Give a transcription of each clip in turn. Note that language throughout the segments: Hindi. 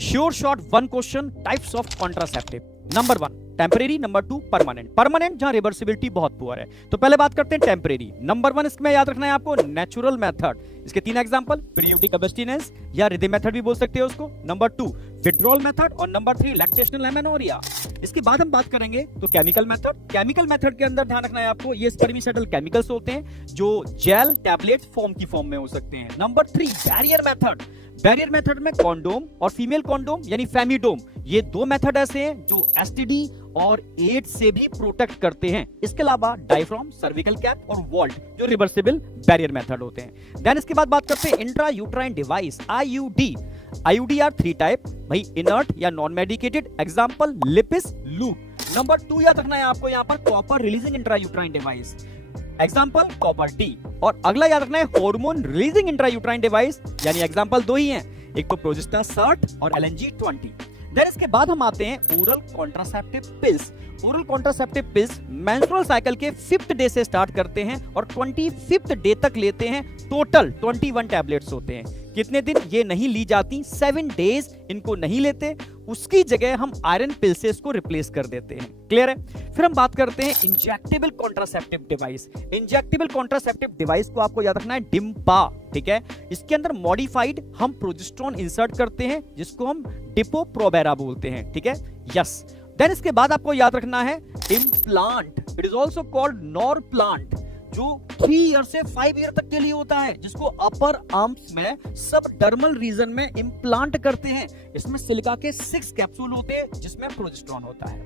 Sure short one question, types of contraceptive. Number 1 temporary, number 2 permanent. Permanent जहां रिवर्सिबिलिटी बहुत पुअर है। तो पहले बात करते हैं टेम्परेरी। नंबर 1 इसमें याद रखना है आपको, नेचुरल मेथड। इसके 3 एग्जांपल, पीरियोडिक अबस्टिनेंस या रिदम मेथड भी बोल सकते हो उसको। नंबर 2 विड्रॉल मेथड और नंबर 3 लैक्टेशनल एमेनोरिया। इसके बाद हम बात करेंगे तो केमिकल मेथड। केमिकल मेथड के अंदर ध्यान रखना है आपको, ये स्पर्मिसाइडल केमिकल्स होते हैं जो जेल टैबलेट फॉर्म की फॉर्म में हो सकते हैं। Number 3 barrier method. Barrier method में कॉन्डोम और फीमेल कॉन्डोम यानी फेमिडोम, ये 2 मेथड ऐसे हैं जो एसटीडी और एड्स से भी प्रोटेक्ट करते हैं। इसके अलावा डायफ्राम, सर्विकल कैप और वॉल्ट जो रिवर्सिबल बैरियर मेथड होते हैं। देन इसके बाद बात करते हैं intra uterine device, IUD. IUD are 3 type, भाई इनर्ट या non medicated. Example Lippes, loop. Number 2 याद रखना है आपको यहाँ पर, copper releasing intra uterine device. Example copper T. और अगला याद रखना है hormone releasing intra uterine device, यानी एग्जांपल 2 ही हैं, एक तो प्रोजेस्टेरोन 60 और एलएनजी 20। देन इसके बाद हम आते हैं oral contraceptive pills. Oral contraceptive pills menstrual cycle के 5th डे से स्टार्ट करते हैं और 25th डे तक लेते हैं। टोटल 21 टैबलेट्स होते हैं। कितने दिन ये नहीं ली जाती, 7 डेज इनको नहीं लेते, उसकी जगह हम आयरन पिल से इसको रिप्लेस कर देते हैं। क्लियर है। फिर हम बात करते हैं injectable contraceptive device. Injectable contraceptive device को आपको याद रखना है डिम्पा, ठीक है। इसके अंदर मॉडिफाइड हम प्रोजेस्टेरोन इंसर्ट करते हैं जिसको हम डिपो प्रोवेरा बोलते हैं, ठीक है। यस। देन इसके बाद आपको याद रखना है implant. It is also called nor plant, जो 3 ईयर से 5 ईयर तक के लिए होता है, जिसको अपर आर्म्स में सब डर्मल रीजन में इम्प्लांट करते हैं। इसमें सिलिका के 6 कैप्सूल होते हैं जिसमें प्रोजेस्टेरोन होता है।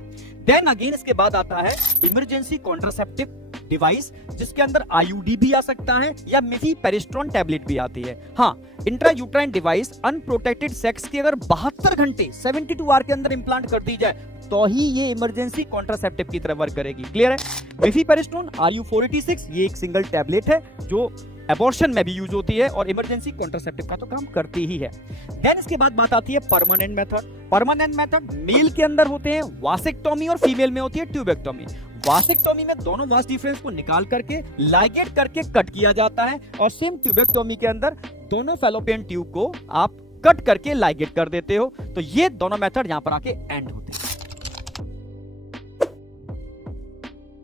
देन अगेन इसके बाद आता है इमरजेंसी कॉन्ट्रासेप्टिव डिवाइस, जिसके अंदर आईयूडी भी आ सकता है या मिफीपेरिस्ट्रोन टैबलेट भी आती है। हाँ, intra uterine device unprotected sex की अगर 72 घंटे 72 आवर के अंदर इंप्लांट कर दी जाए तो ही ये इमरजेंसी कॉन्ट्रासेप्टिव की तरह वर्क करेगी। क्लियर है। मिफीपेरिस्ट्रोन RU486 ये एक सिंगल टैबलेट है जो एबॉर्शन में भी यूज होती है और इमरजेंसी कॉन्ट्रासेप्टिव का तो काम करती ही है। देन इसके बाद बात आती है permanent method. Permanent method male के अंदर होते हैं वासेक्टोमी और फीमेल में होती है ट्यूबेक्टोमी। वासेक्टोमी में दोनों वास डिफरेंस को निकाल करके लाइगेट करके कट किया जाता है और सेम ट्यूबेक्टोमी के अंदर दोनों फैलोपियन ट्यूब को आप कट करके लाइगेट कर देते हो। तो ये दोनों मेथड यहां पर आके एंड होते हैं।